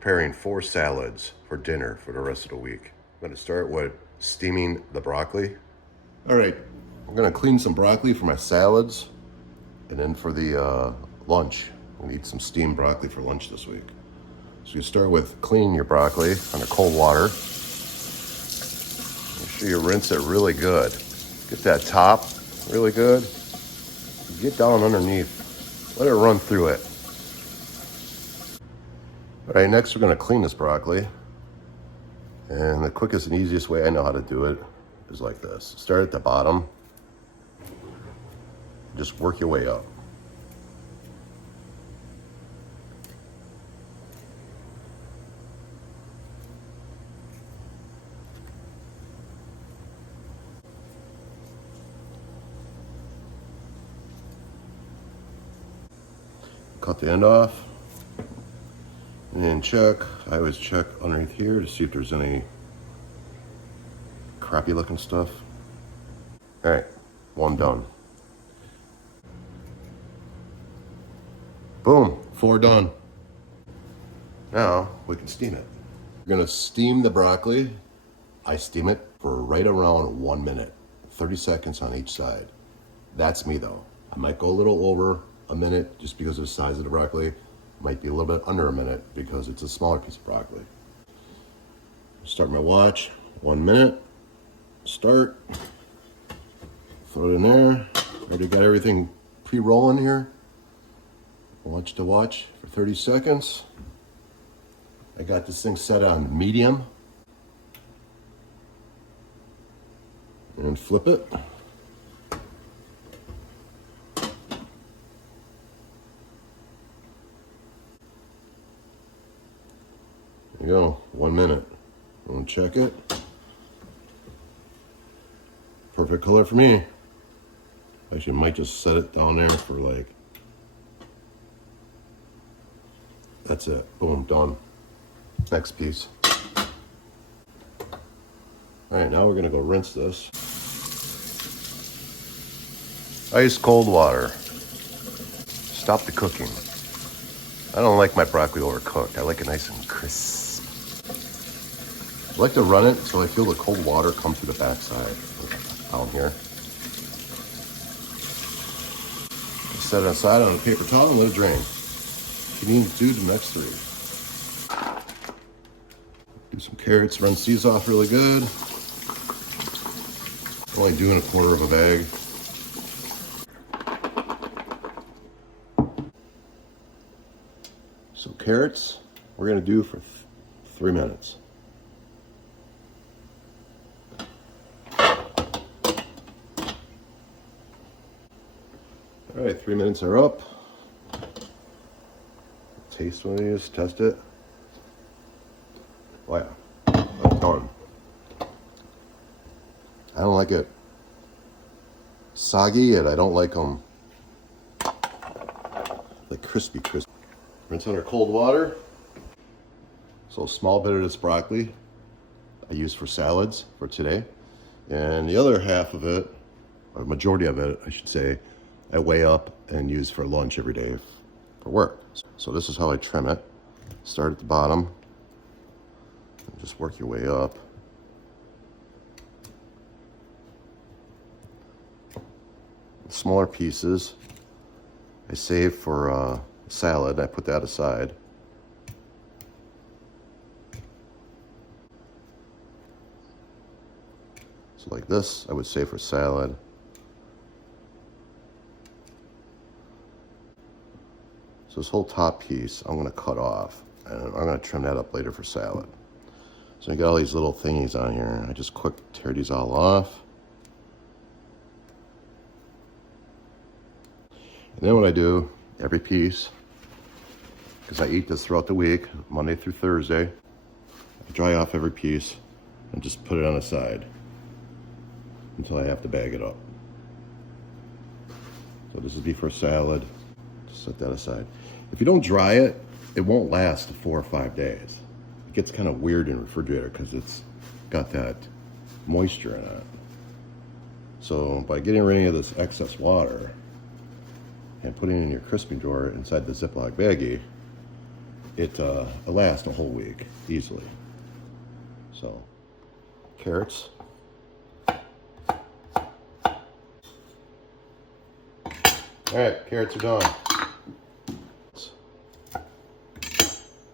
preparing 4 salads for dinner for the rest of the week. I'm gonna start with steaming the broccoli. All right, I'm gonna clean some broccoli for my salads, and then for the lunch, we need some steamed broccoli for lunch this week. So you start with cleaning your broccoli under cold water. Make sure you rinse it really good. Get that top really good. Get down underneath. Let it run through it. All right, next we're gonna clean this broccoli. And the quickest and easiest way I know how to do it is like this. Start at the bottom. Just work your way up. Cut the end off. And then I always check underneath here to see if there's any crappy looking stuff. All right, one done. Boom, 4 done. Now we can steam it. We're gonna steam the broccoli. I steam it for right around 1 minute, 30 seconds on each side. That's me though. I might go a little over a minute just because of the size of the broccoli. Might be a little bit under a minute because it's a smaller piece of broccoli. Start my watch, 1 minute, start. Throw it in there. Already got everything pre-rolling here. Watch to watch for 30 seconds. I got this thing set on medium. And flip it. There you go, 1 minute. I'm gonna check it. Perfect color for me. Actually, might just set it down there for like, that's it, boom, done. Next piece. All right, now we're gonna go rinse this. Ice cold water. Stop the cooking. I don't like my broccoli overcooked. I like it nice and crisp. I like to run it so I feel the cold water come through the backside down here. Set it aside on a paper towel and let it drain. You need to do the next 3. Do some carrots, rinse these off really good. Only doing 1/4 of a bag. So carrots, we're gonna do for 3 minutes. All right, 3 minutes are up. Taste one of these, test it. Oh yeah, that's done. I don't like it soggy, and I don't like them like crispy. Rinse under cold water. So a small bit of this broccoli I use for salads for today. And the other half of it, or majority of it, I should say, I weigh up and use for lunch every day for work. So this is how I trim it. Start at the bottom, and just work your way up. Smaller pieces I save for salad. I put that aside. So like this, I would save for salad. So this whole top piece, I'm gonna cut off, and I'm gonna trim that up later for salad. So I got all these little thingies on here. I just quick tear these all off. And then what I do, every piece, because I eat this throughout the week, Monday through Thursday, I dry off every piece and just put it on the side until I have to bag it up. So this would be for salad. Just set that aside. If you don't dry it, it won't last 4 or 5 days. It gets kind of weird in the refrigerator because it's got that moisture in it. So by getting rid of this excess water and putting it in your crisping drawer inside the Ziploc baggie, It'll last a whole week easily. So, carrots. All right, carrots are done. What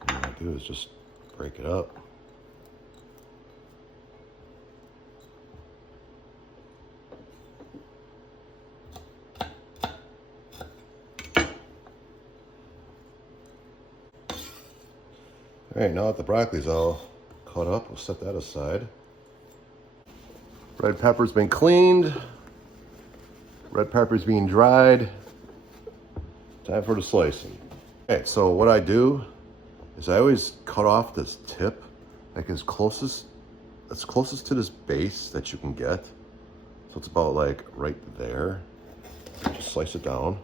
I do is just break it up. All right, now that the broccoli's all cut up, we'll set that aside. Red pepper's been cleaned. Red pepper's being dried. Time for the slicing. Okay, so what I do is I always cut off this tip, like as closest to this base that you can get. So it's about like right there. Just slice it down.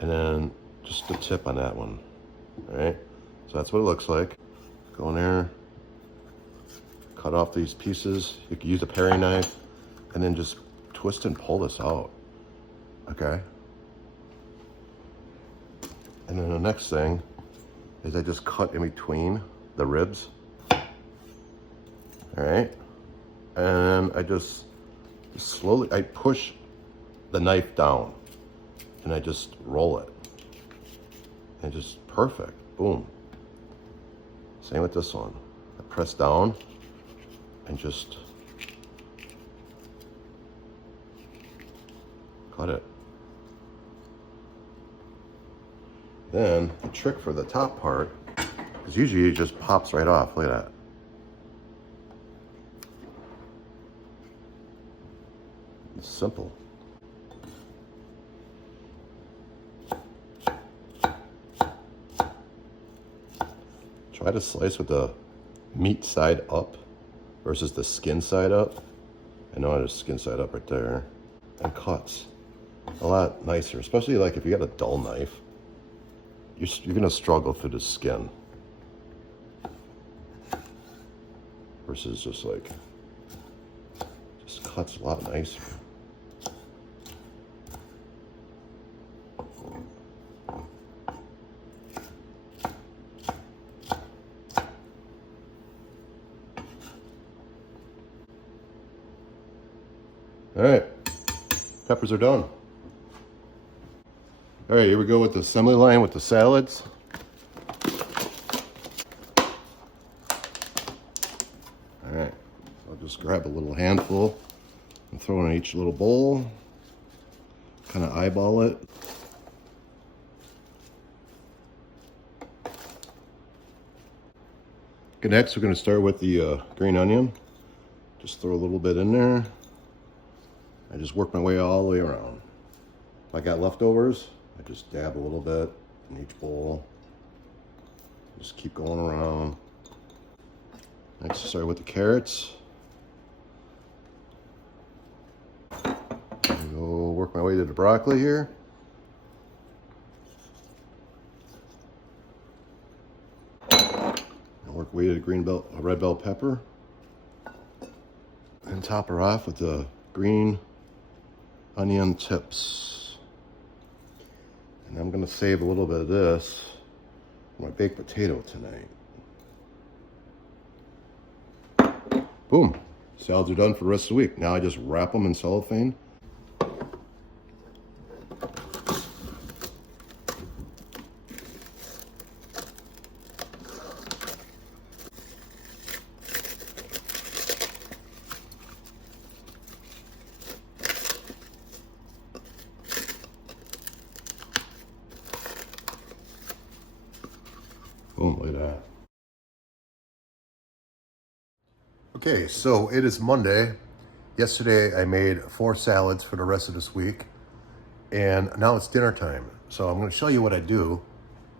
And then just the tip on that one, all right? So that's what it looks like. Go in there, cut off these pieces. You can use a paring knife and then just twist and pull this out, okay? And then the next thing is I just cut in between the ribs, all right? And I just slowly, I push the knife down and I just roll it. And just perfect, boom. Same with this one. I press down and just cut it. Then the trick for the top part is usually it just pops right off. Look at that. It's simple. Try to slice with the meat side up versus the skin side up. I know there's skin side up right there. And cuts a lot nicer, especially like if you got a dull knife. You're gonna struggle through the skin versus just cuts a lot nicer. All right, peppers are done. All right, here we go with the assembly line with the salads. All right, I'll just grab a little handful and throw in each little bowl. Kind of eyeball it. Okay, next we're going to start with the green onion. Just throw a little bit in there. I just work my way all the way around. If I got leftovers, I just dab a little bit in each bowl. Just keep going around. Next, start with the carrots. Go work my way to the broccoli here. And work way to the red bell pepper. And top her off with the green onion tips. And I'm gonna save a little bit of this for my baked potato tonight. Boom, salads are done for the rest of the week. Now I just wrap them in cellophane. Boom, look at that. Okay, so it is Monday. Yesterday I made 4 salads for the rest of this week. And now it's dinner time. So I'm gonna show you what I do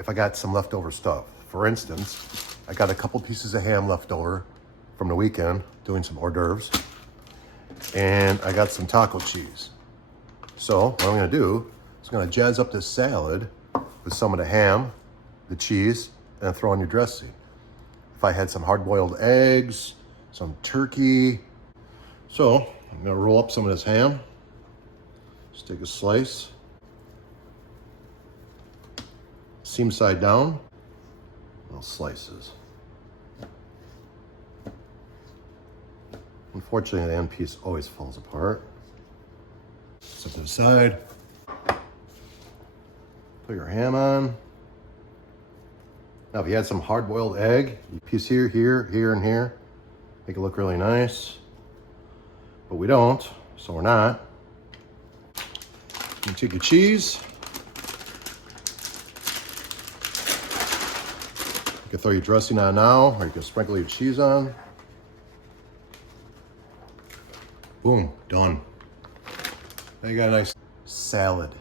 if I got some leftover stuff. For instance, I got a couple pieces of ham left over from the weekend, doing some hors d'oeuvres. And I got some taco cheese. So what I'm gonna do is I'm gonna jazz up this salad with some of the ham, the cheese, and throw in your dressing. If I had some hard-boiled eggs, some turkey. So I'm gonna roll up some of this ham. Just take a slice. Seam side down. little slices. Unfortunately, the end piece always falls apart. Set to the side. Put your ham on. Now, if you had some hard-boiled egg, you piece here, here, here, and here. Make it look really nice. But we don't, so we're not. You take your cheese. You can throw your dressing on now, or you can sprinkle your cheese on. Boom, done. Now you got a nice salad.